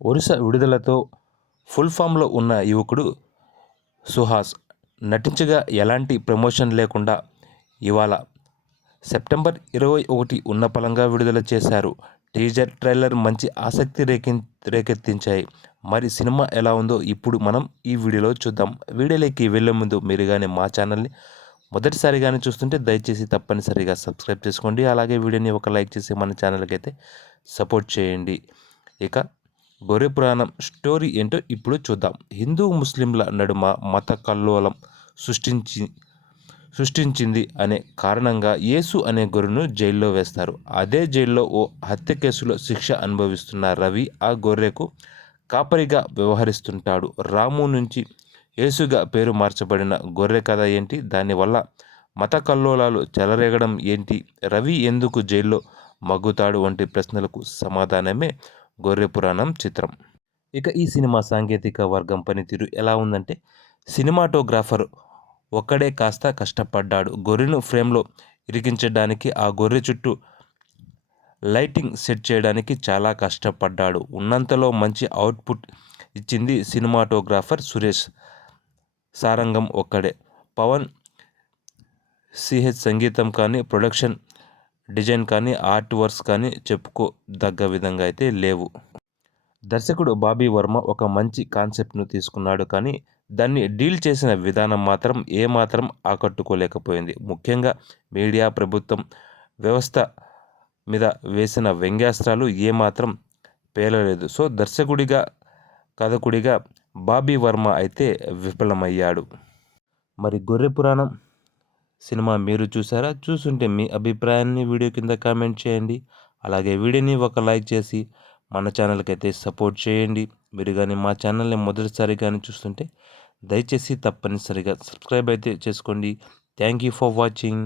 వరుస విడుదలతో ఫుల్ ఫామ్లో ఉన్న యువకుడు సుహాస్ నటించగా ఎలాంటి ప్రమోషన్ లేకుండా ఇవాళ సెప్టెంబర్ 21 ఉన్నపళంగా విడుదల చేశారు. టీజర్ ట్రైలర్ మంచి ఆసక్తి రేకెత్తించాయి. మరి సినిమా ఎలా ఉందో ఇప్పుడు మనం ఈ వీడియోలో చూద్దాం. వీడియోలోకి వెళ్ళే ముందు మీరు కానీ మా ఛానల్ని మొదటిసారిగానే చూస్తుంటే దయచేసి తప్పనిసరిగా సబ్స్క్రైబ్ చేసుకోండి. అలాగే వీడియోని ఒక లైక్ చేసి మన ఛానల్కి అయితే సపోర్ట్ చేయండి. ఇక గొర్రె పురాణం స్టోరీ ఏంటో ఇప్పుడు చూద్దాం. హిందూ ముస్లింల నడుమ మత కల్లోలం సృష్టించింది అనే కారణంగా యేసు అనే గొర్రెను జైల్లో వేస్తారు. అదే జైల్లో ఓ హత్య కేసులో శిక్ష అనుభవిస్తున్న రవి ఆ గొర్రెకు కాపరిగా వ్యవహరిస్తుంటాడు. రాము నుంచి యేసుగా పేరు మార్చబడిన గొర్రె కథ ఏంటి, దానివల్ల మత కల్లోలాలు చెలరేగడం ఏంటి, రవి ఎందుకు జైల్లో మగ్గుతాడు వంటి ప్రశ్నలకు సమాధానమే గొర్రె పురాణం చిత్రం. ఇక ఈ సినిమా సాంకేతిక వర్గం పనితీరు ఎలా ఉందంటే, సినిమాటోగ్రాఫర్ ఒక్కడే కాస్త కష్టపడ్డాడు. గొర్రెను ఫ్రేమ్లో ఇరికించడానికి, ఆ గొర్రె చుట్టూ లైటింగ్ సెట్ చేయడానికి చాలా కష్టపడ్డాడు. ఉన్నంతలో మంచి అవుట్పుట్ ఇచ్చింది సినిమాటోగ్రాఫర్ సురేష్. సారంగం ఒక్కడే. పవన్ సిహెచ్ సంగీతం కానీ, ప్రొడక్షన్ డిజైన్ కానీ, ఆర్ట్ వర్క్స్ కానీ చెప్పుకోదగ్గ విధంగా అయితే లేవు. దర్శకుడు బాబీ వర్మ ఒక మంచి కాన్సెప్ట్ను తీసుకున్నాడు, కానీ దాన్ని డీల్ చేసిన విధానం మాత్రం ఏమాత్రం ఆకట్టుకోలేకపోయింది. ముఖ్యంగా మీడియా, ప్రభుత్వం, వ్యవస్థ మీద వేసిన వ్యంగ్యాస్త్రాలు ఏమాత్రం పేలలేదు. సో దర్శకుడిగా, కథకుడిగా బాబీ వర్మ అయితే విఫలమయ్యాడు. మరి గొర్రె పురాణం సినిమా మీరు చూసారా? చూసుంటే మీ అభిప్రాయాన్ని వీడియో కింద కామెంట్ చేయండి. అలాగే వీడియోని ఒక లైక్ చేసి మన ఛానల్కి అయితే సపోర్ట్ చేయండి. మీరు కానీ మా ఛానల్ని మొదటిసారి కానీ చూస్తుంటే దయచేసి తప్పనిసరిగా సబ్స్క్రైబ్ అయితే చేసుకోండి. Thank you for watching.